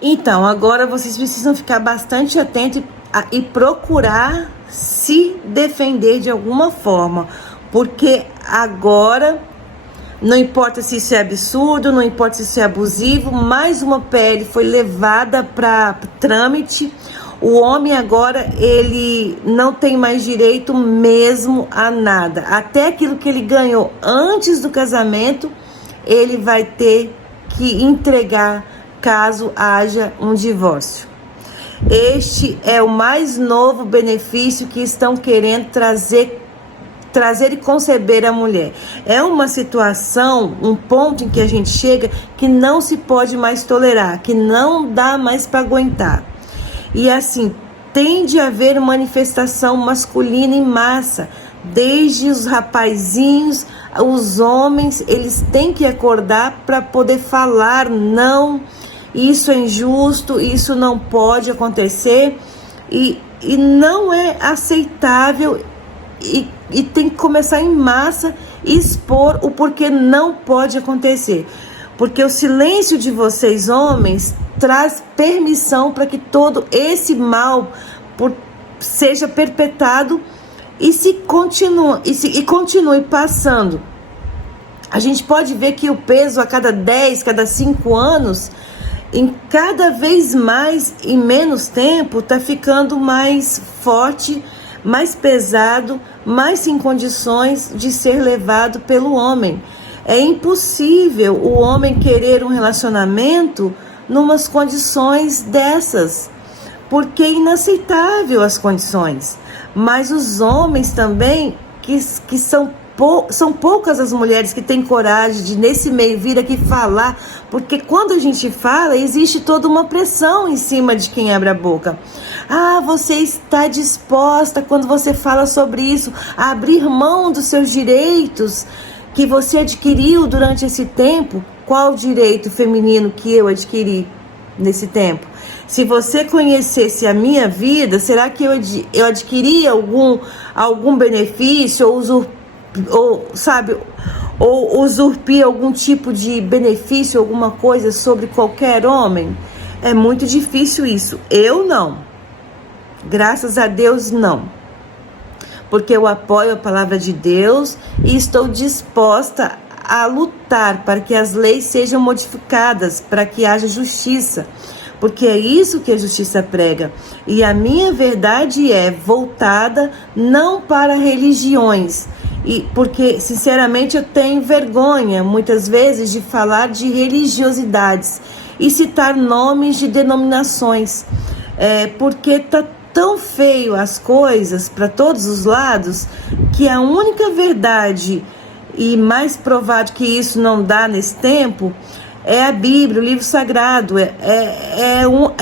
Então, agora vocês precisam ficar bastante atentos e procurar se defender de alguma forma, porque agora, não importa se isso é absurdo, não importa se isso é abusivo, mais uma PL foi levada para trâmite. O homem agora, ele não tem mais direito mesmo a nada. Até aquilo que ele ganhou antes do casamento, ele vai ter que entregar caso haja um divórcio. Este é o mais novo benefício que estão querendo trazer e conceber a mulher. É uma situação, um ponto em que a gente chega que não se pode mais tolerar, que não dá mais para aguentar. E assim, tende a haver manifestação masculina em massa, desde os rapazinhos, os homens, eles têm que acordar para poder falar: não, isso é injusto, isso não pode acontecer, e não é aceitável, e tem que começar em massa e expor o porquê não pode acontecer. Porque o silêncio de vocês, homens, traz permissão para que todo esse mal seja perpetrado e continue passando. A gente pode ver que o peso a cada 10, cada 5 anos, em cada vez mais, em menos tempo, está ficando mais forte, mais pesado, mais sem condições de ser levado pelo homem. É impossível o homem querer um relacionamento numas condições dessas, porque é inaceitável as condições. Mas os homens também, que são poucas as mulheres que têm coragem de nesse meio vir aqui falar, porque quando a gente fala, existe toda uma pressão em cima de quem abre a boca. Ah, você está disposta, quando você fala sobre isso, a abrir mão dos seus direitos que você adquiriu durante esse tempo? Qual direito feminino que eu adquiri nesse tempo? Se você conhecesse a minha vida, será que eu adquiri algum benefício ou usurpei algum tipo de benefício, alguma coisa sobre qualquer homem? É muito difícil isso. Eu não. Graças a Deus, não. Porque eu apoio a palavra de Deus e estou disposta a lutar para que as leis sejam modificadas, para que haja justiça. Porque é isso que a justiça prega. E a minha verdade é voltada não para religiões. Porque, sinceramente, eu tenho vergonha, muitas vezes, de falar de religiosidades e citar nomes de denominações. Porque está tão feio as coisas para todos os lados, que a única verdade, e mais provado que isso não dá nesse tempo, é a Bíblia, o livro sagrado, é o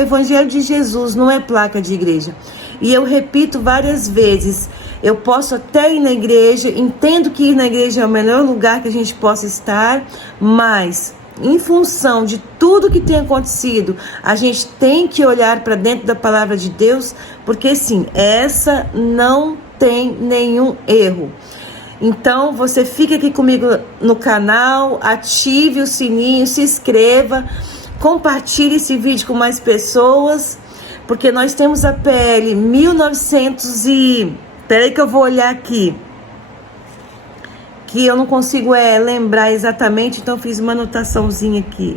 Evangelho de Jesus, não é placa de igreja. E eu repito várias vezes, eu posso até ir na igreja, entendo que ir na igreja é o melhor lugar que a gente possa estar, mas em função de tudo que tem acontecido, a gente tem que olhar para dentro da palavra de Deus, porque sim, essa não tem nenhum erro. Então, você fica aqui comigo no canal, ative o sininho, se inscreva, compartilhe esse vídeo com mais pessoas, porque nós temos a PL 1900 e... Peraí que eu vou olhar aqui, que eu não consigo lembrar exatamente, então eu fiz uma anotaçãozinha aqui.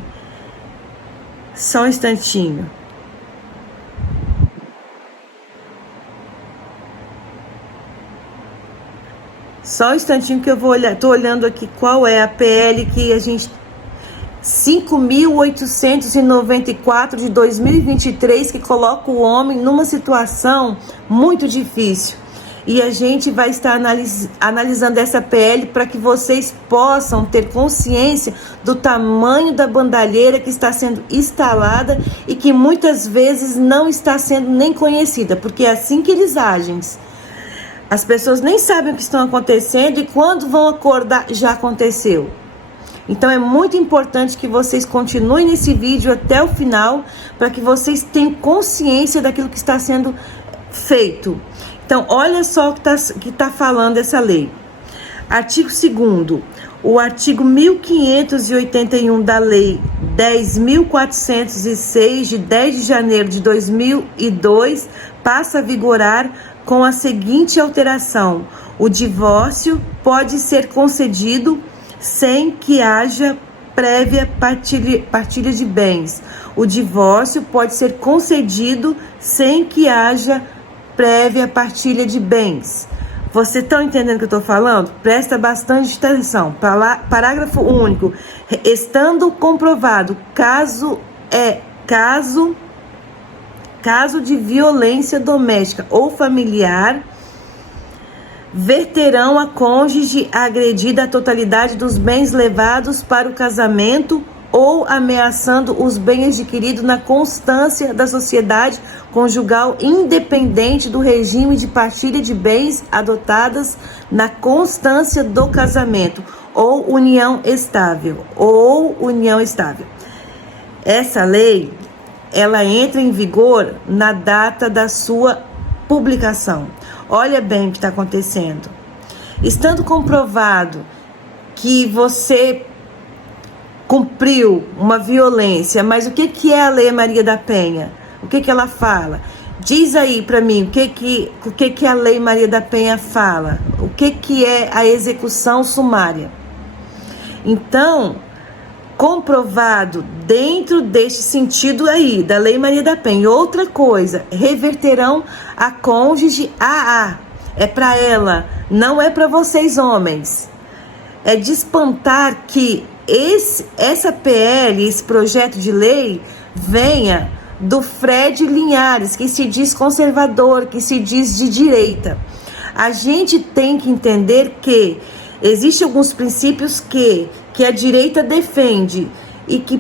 Só um instantinho. Só um instantinho que eu vou olhar, tô olhando aqui qual é a PL que a gente... 5.894 de 2023, que coloca o homem numa situação muito difícil. E a gente vai estar analisando essa PL para que vocês possam ter consciência do tamanho da bandalheira que está sendo instalada e que muitas vezes não está sendo nem conhecida, porque é assim que eles agem. As pessoas nem sabem o que estão acontecendo e quando vão acordar, já aconteceu. Então é muito importante que vocês continuem nesse vídeo até o final, para que vocês tenham consciência daquilo que está sendo feito. Então, olha só o que está falando essa lei. Artigo 2º. O artigo 1581 da Lei 10.406, de 10 de janeiro de 2002, passa a vigorar com a seguinte alteração: o divórcio pode ser concedido sem que haja prévia partilha de bens. O divórcio pode ser concedido sem que haja prévia partilha de bens. Você está entendendo o que eu estou falando? Presta bastante atenção. Parágrafo único. Estando comprovado caso de violência doméstica ou familiar, verterão a cônjuge agredida a totalidade dos bens levados para o casamento ou ameaçando os bens adquiridos na constância da sociedade conjugal, independente do regime de partilha de bens adotadas na constância do casamento ou união estável. Essa lei, ela entra em vigor na data da sua publicação. Olha bem o que está acontecendo. Estando comprovado que você cumpriu uma violência, mas o que é a Lei Maria da Penha? O que ela fala? Diz aí para mim o que a Lei Maria da Penha fala. O que é a execução sumária? Então, comprovado dentro deste sentido aí da Lei Maria da Penha. Outra coisa, reverterão a cônjuge é para ela, não é para vocês homens. É de espantar que essa PL, esse projeto de lei, venha do Fred Linhares, que se diz conservador, que se diz de direita. A gente tem que entender que existem alguns princípios que a direita defende e que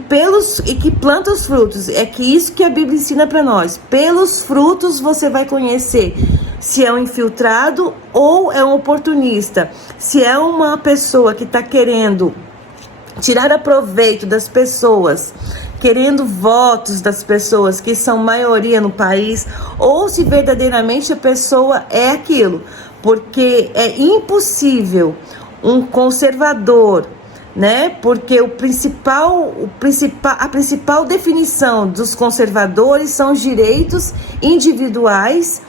planta os frutos. É que isso que a Bíblia ensina para nós. Pelos frutos você vai conhecer se é um infiltrado ou é um oportunista. Se é uma pessoa que está querendo tirar proveito das pessoas, querendo votos das pessoas que são maioria no país, ou se verdadeiramente a pessoa é aquilo. Porque é impossível um conservador, né? Porque a principal definição dos conservadores são os direitos individuais,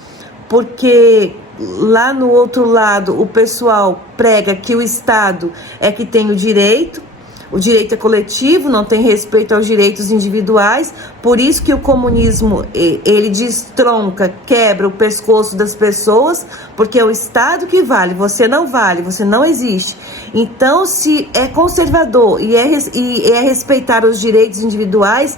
porque lá no outro lado o pessoal prega que o Estado é que tem o direito é coletivo, não tem respeito aos direitos individuais. Por isso que o comunismo, ele destronca, quebra o pescoço das pessoas, porque é o Estado que vale, você não existe. Então, se é conservador e é respeitar os direitos individuais,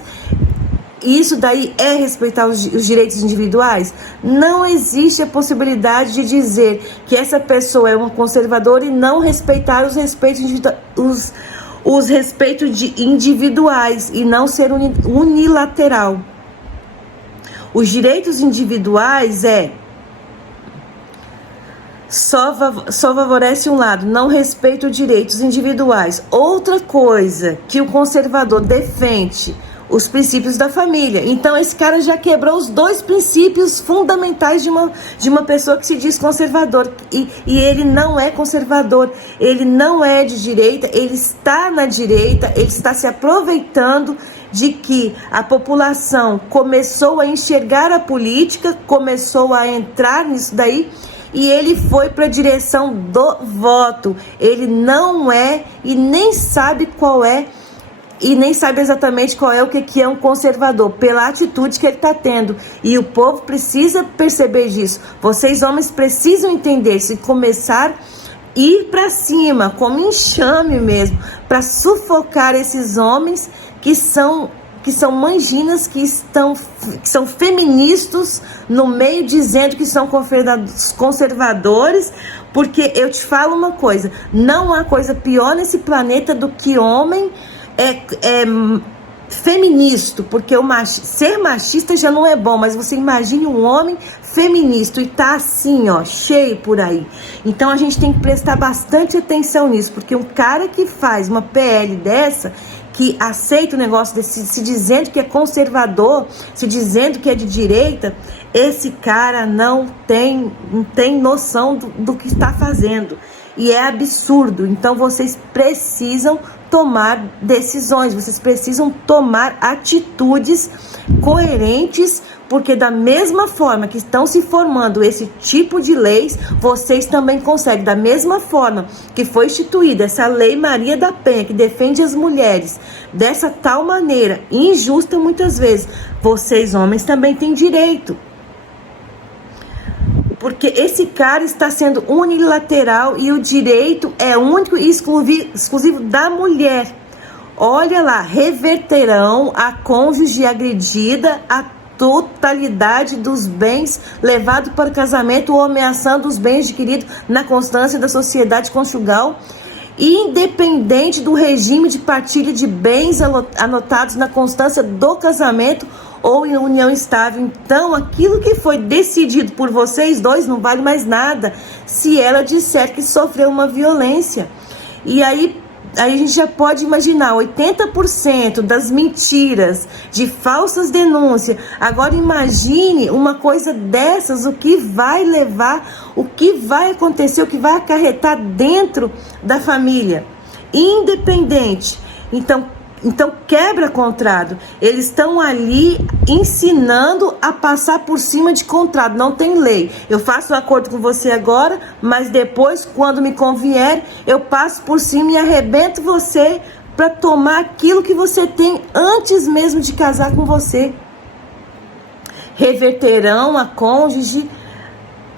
isso daí é respeitar os direitos individuais? Não existe a possibilidade de dizer que essa pessoa é uma conservadora e não respeitar os respeitos individuais e não ser unilateral. Os direitos individuais só favorece um lado, não respeita os direitos individuais. Outra coisa que o conservador defende, os princípios da família. Então esse cara já quebrou os dois princípios fundamentais de uma pessoa que se diz conservador, e ele não é conservador, ele não é de direita, ele está na direita, ele está se aproveitando de que a população começou a enxergar a política, começou a entrar nisso daí, e ele foi para a direção do voto. Ele não é e nem sabe qual é, e nem sabe exatamente qual é o que é um conservador, pela atitude que ele está tendo. E o povo precisa perceber disso. Vocês homens precisam entender, se começar a ir para cima, como enxame mesmo, para sufocar esses homens que são manginas, que são feministas no meio, dizendo que são conservadores. Porque eu te falo uma coisa, não há coisa pior nesse planeta do que homem feminista, porque ser machista já não é bom, mas você imagine um homem feminista e tá assim, ó, cheio por aí. Então a gente tem que prestar bastante atenção nisso, porque um cara que faz uma PL dessa, que aceita o negócio desse, se dizendo que é conservador, se dizendo que é de direita, esse cara não tem noção do que está fazendo. e é absurdo. Então vocês precisam tomar decisões, vocês precisam tomar atitudes coerentes, porque da mesma forma que estão se formando esse tipo de leis, vocês também conseguem. Da mesma forma que foi instituída essa lei Maria da Penha, que defende as mulheres dessa tal maneira, injusta muitas vezes, vocês homens também têm direito. Porque esse cara está sendo unilateral e o direito é único e exclusivo da mulher. Olha lá, reverterão a cônjuge agredida a totalidade dos bens levado para o casamento ou ameaçando os bens adquiridos na constância da sociedade conjugal, independente do regime de partilha de bens anotados na constância do casamento ou em união estável. Então, aquilo que foi decidido por vocês dois não vale mais nada se ela disser que sofreu uma violência. E aí a gente já pode imaginar 80% das mentiras, de falsas denúncias. Agora imagine uma coisa dessas, o que vai levar, o que vai acontecer, o que vai acarretar dentro da família, independente. Então quebra contrato. Eles estão ali ensinando a passar por cima de contrato. Não tem lei. Eu faço um acordo com você agora, mas depois, quando me convier, eu passo por cima e arrebento você para tomar aquilo que você tem antes mesmo de casar com você. Reverterão a cônjuge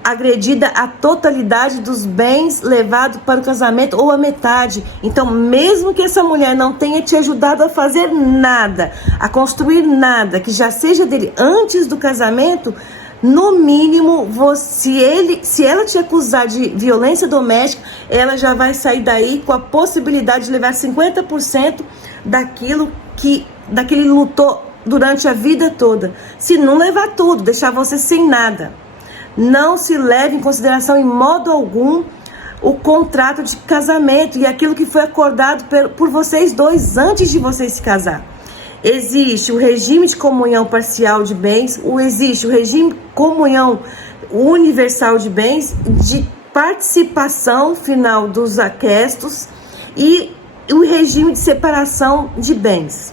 agredida a totalidade dos bens levados para o casamento ou a metade. Então, mesmo que essa mulher não tenha te ajudado a fazer nada, a construir nada que já seja dele antes do casamento, no mínimo, se ela te acusar de violência doméstica, ela já vai sair daí com a possibilidade de levar 50% daquilo que ele lutou durante a vida toda. Se não levar tudo, deixar você sem nada. Não se leve em consideração em modo algum o contrato de casamento e aquilo que foi acordado por vocês dois antes de vocês se casar. Existe o regime de comunhão parcial de bens, existe o regime de comunhão universal de bens, de participação final dos aquestos e o regime de separação de bens.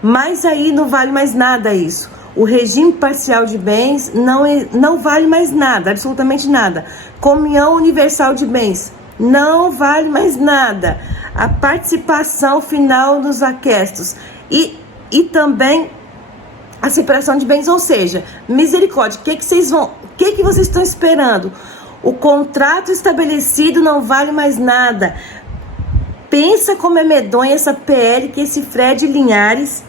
Mas aí não vale mais nada isso. O regime parcial de bens não vale mais nada, absolutamente nada. Comunhão universal de bens não vale mais nada. A participação final nos aquestos e também a separação de bens, ou seja, misericórdia, o que vocês estão esperando? O contrato estabelecido não vale mais nada. Pensa como é medonha essa PL que esse Fred Linhares,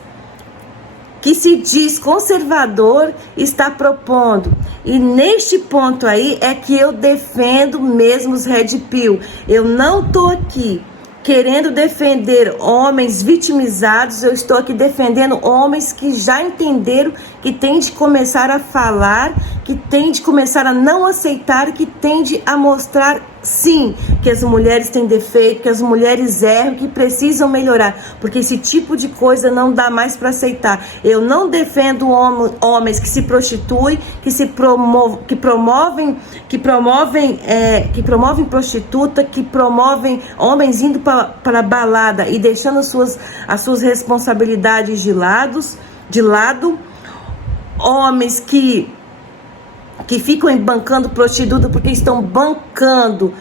que se diz conservador, está propondo. E neste ponto aí é que eu defendo mesmo os Red Pill. Eu não estou aqui querendo defender homens vitimizados, eu estou aqui defendendo homens que já entenderam que tem de começar a falar, que tem de começar a não aceitar, que tem de a mostrar, sim, que as mulheres têm defeito, que as mulheres erram, que precisam melhorar, porque esse tipo de coisa não dá mais para aceitar. Eu não defendo homens que se prostituem, que promovem prostituta, que promovem homens indo para balada e deixando as suas responsabilidades de lado, homens que ficam bancando prostituta porque estão bancando,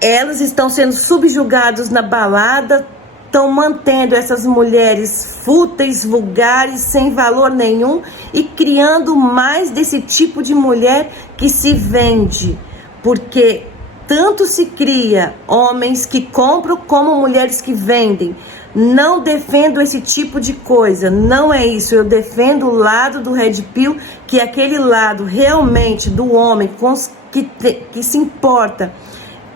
elas estão sendo subjugadas na balada, estão mantendo essas mulheres fúteis, vulgares, sem valor nenhum e criando mais desse tipo de mulher que se vende, porque tanto se cria homens que compram como mulheres que vendem. Não defendo esse tipo de coisa, não é isso. Eu defendo o lado do Red Pill, que é aquele lado realmente do homem que se importa,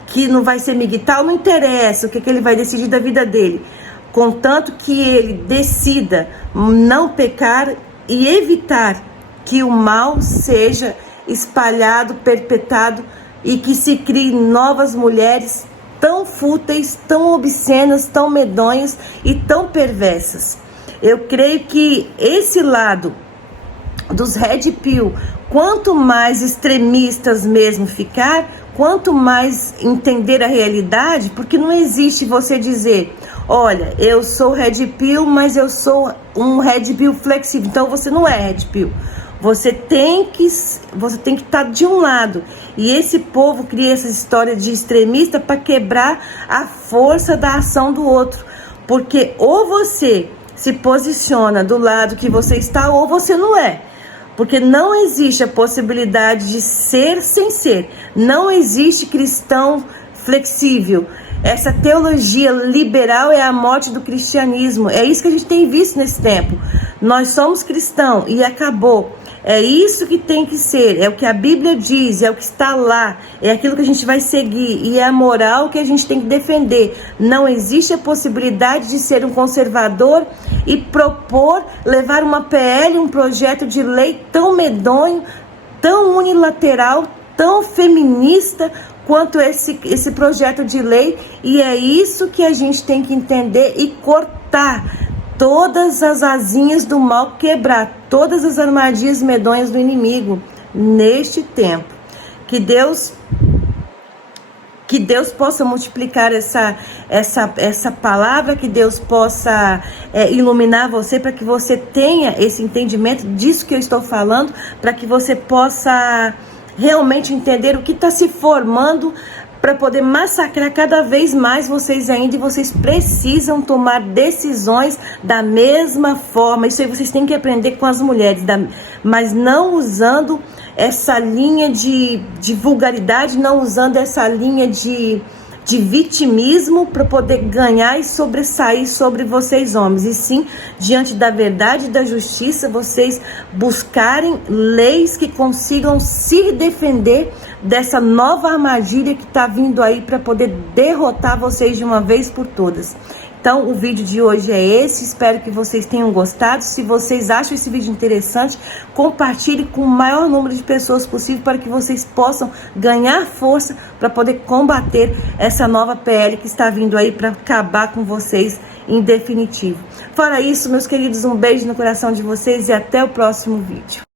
que não vai ser miguital, não interessa o que ele vai decidir da vida dele, contanto que ele decida não pecar e evitar que o mal seja espalhado, perpetrado e que se criem novas mulheres tão fúteis, tão obscenas, tão medonhas e tão perversas. Eu creio que esse lado dos Red Pill, quanto mais extremistas mesmo ficar, quanto mais entender a realidade, porque não existe você dizer, olha, eu sou Red Pill, mas eu sou um Red Pill flexível. Então você não é Red Pill. Você tem que estar de um lado. E esse povo cria essa história de extremista para quebrar a força da ação do outro. Porque ou você se posiciona do lado que você está, ou você não é. Porque não existe a possibilidade de ser sem ser. Não existe cristão flexível. Essa teologia liberal é a morte do cristianismo. É isso que a gente tem visto nesse tempo. Nós somos cristãos e acabou. É isso que tem que ser. É o que a Bíblia diz, é o que está lá. É aquilo que a gente vai seguir. E é a moral que a gente tem que defender. Não existe a possibilidade de ser um conservador e propor, levar uma PL, um projeto de lei tão medonho, tão unilateral, tão feminista quanto esse projeto de lei. E é isso que a gente tem que entender e cortar todas as asinhas do mal, quebrar todas as armadilhas medonhas do inimigo neste tempo. Que Deus possa multiplicar essa palavra, que Deus possa iluminar você, para que você tenha esse entendimento disso que eu estou falando, para que você possa realmente entender o que está se formando para poder massacrar cada vez mais vocês ainda, e vocês precisam tomar decisões da mesma forma. Isso aí vocês têm que aprender com as mulheres, mas não usando essa linha de vulgaridade, não usando essa linha de vitimismo para poder ganhar e sobressair sobre vocês homens, e sim, diante da verdade e da justiça, vocês buscarem leis que consigam se defender dessa nova armadilha que está vindo aí para poder derrotar vocês de uma vez por todas. Então, o vídeo de hoje é esse, espero que vocês tenham gostado. Se vocês acham esse vídeo interessante, compartilhe com o maior número de pessoas possível, para que vocês possam ganhar força para poder combater essa nova PL que está vindo aí para acabar com vocês em definitivo. Fora isso, meus queridos, um beijo no coração de vocês e até o próximo vídeo.